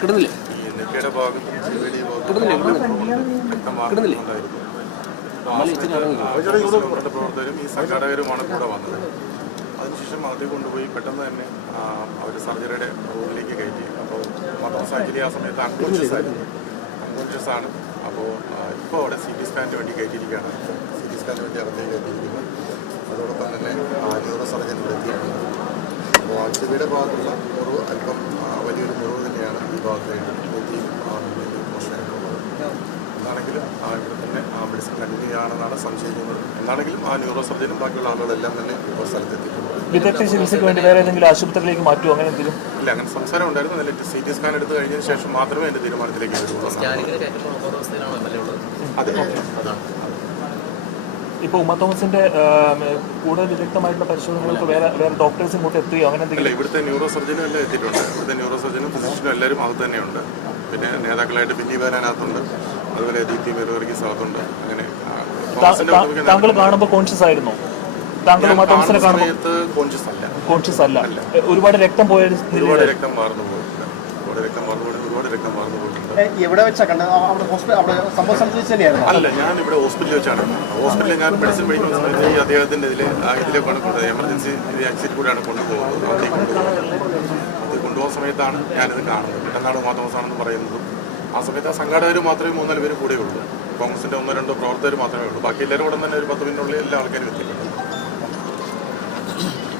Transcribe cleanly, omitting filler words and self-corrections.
കിട്ടുന്നില്ലേ പ്രവർത്തകരും ഈ സംഘാടകരുമാണ് കൂടെ വന്നത്. അതിനുശേഷം അതിൽ കൊണ്ടുപോയി പെട്ടെന്ന് തന്നെ അവർ സർജറിയുടെ റൂമിലേക്ക് കയറ്റി. അപ്പോൾ മദർസ് ആക്ച്വലി ആ സമയത്ത് അൺകോൺഷ്യസ് ആണ്. അപ്പോൾ ഇപ്പോൾ അവിടെ CT സ്കാനിന് വേണ്ടി കയറ്റിയിരിക്കുകയാണ്. CT സ്കാനിന് വേണ്ടി അകത്തേക്ക് കയറ്റിയിരിക്കുന്നു. അതോടൊപ്പം തന്നെ ന്യൂറോ സർജൻ ഇവിടെ എത്തിയിട്ടുണ്ട്. അപ്പോൾ ചെവിയുടെ ഭാഗത്തുള്ള മുറിവ് അല്പം വലിയൊരു മുറിവ് തന്നെയാണ് ഈ ഭാഗത്തായിട്ട് എന്താണെങ്കിലും ഇവിടെ തന്നെ മെഡിസിൻ കണ്ടിന്യൂ ചെയ്യുകയാണെന്നാണ് സംശയിക്കുന്നത്. എന്താണെങ്കിലും ന്യൂറോ സർജനും ബാക്കിയുള്ള ആളുകളെല്ലാം തന്നെ ഇപ്പോൾ സ്ഥലത്തെത്തിയിട്ടുണ്ട്. വിദഗ്ധ ചികിത്സയ്ക്ക് വേണ്ടി വേറെ ഏതെങ്കിലും ആശുപത്രിയിലേക്ക് മാറ്റുമോ അങ്ങനെ എന്തെങ്കിലും? ഇല്ല, അങ്ങനെ സംസാരം ഉണ്ടായിരുന്നു. അതിൽ CT സ്കാൻ എടുത്തു കഴിഞ്ഞതിന് ശേഷം മാത്രമേ എൻ്റെ തീരുമാനത്തിലേക്ക് വരുള്ളൂ. അതെ, അതാണ്. ഇപ്പോൾ ഉമ്മ തോമസിന്റെ കൂടുതൽ വിദഗ്ധമായിട്ടുള്ള പരിശോധനകൾക്ക് വേറെ ഡോക്ടേഴ്സ് ഇങ്ങോട്ട് എത്തുകയോ അങ്ങനെ എന്തെങ്കിലും? ഇവിടുത്തെ ന്യൂറോ സർജനും എല്ലാം എത്തിയിട്ടുണ്ട്. ഇവിടുത്തെ ന്യൂറോ സർജനും ഫിസിഷ്യനും എല്ലാവരും അകത്ത് തന്നെയുണ്ട്. പിന്നെ നേതാക്കളായിട്ട് ബിന്നി വരാനകത്തുണ്ട്, അതുപോലെ ദീപ്തി മെറുവർഗീസ് അകത്തുണ്ട്. അങ്ങനെ താങ്കൾ കാണുമ്പോൾ കോൺഷ്യസ് ആയിരുന്നോ? താങ്കൾ ഉമ്മ തോമസിനെ കാണുമ്പോൾ കോൺഷ്യസ് അല്ല. ഒരുപാട് രക്തം വാർന്നു പോയിട്ടുണ്ട്. എവിടെ വെച്ചാ കണ്ടത്? സംഭവ സ്ഥലത്ത് വെച്ച് തന്നെയായിരുന്നു? അല്ല, ഞാൻ ഇവിടെ ഹോസ്പിറ്റലിൽ വെച്ചാണ്. ഹോസ്പിറ്റലിൽ ഞാൻ മെഡിസിൻ മേടിക്കുന്ന സമയത്ത് ഈ അദ്ദേഹത്തിൻ്റെ ഇതിലേക്കാണ് കൊണ്ടുപോകുന്നത്. എമർജൻസി എക്സിറ്റ് കൂടെയാണ് കൊണ്ടുപോകുന്നത്. അവിടെ കൊണ്ടുപോകുന്ന സമയത്താണ് ഞാനിത് കാണുന്നത്. പെട്ടെന്നാണ് മാതോമസാണെന്ന് പറയുന്നതും. ആ സമയത്ത് ആ സംഘാടകർ മാത്രമേ 3-4 പേര് കൂടെ ഉള്ളൂ. കോൺഗ്രസിൻ്റെ 1-2 പ്രവർത്തകർ മാത്രമേ ഉള്ളൂ. ബാക്കി എല്ലാവരും കൂടെ തന്നെ ഒരു 10 മിനിറ്റിനുള്ളിൽ എല്ലാ ആൾക്കാരും എത്തിയിട്ടുണ്ട്.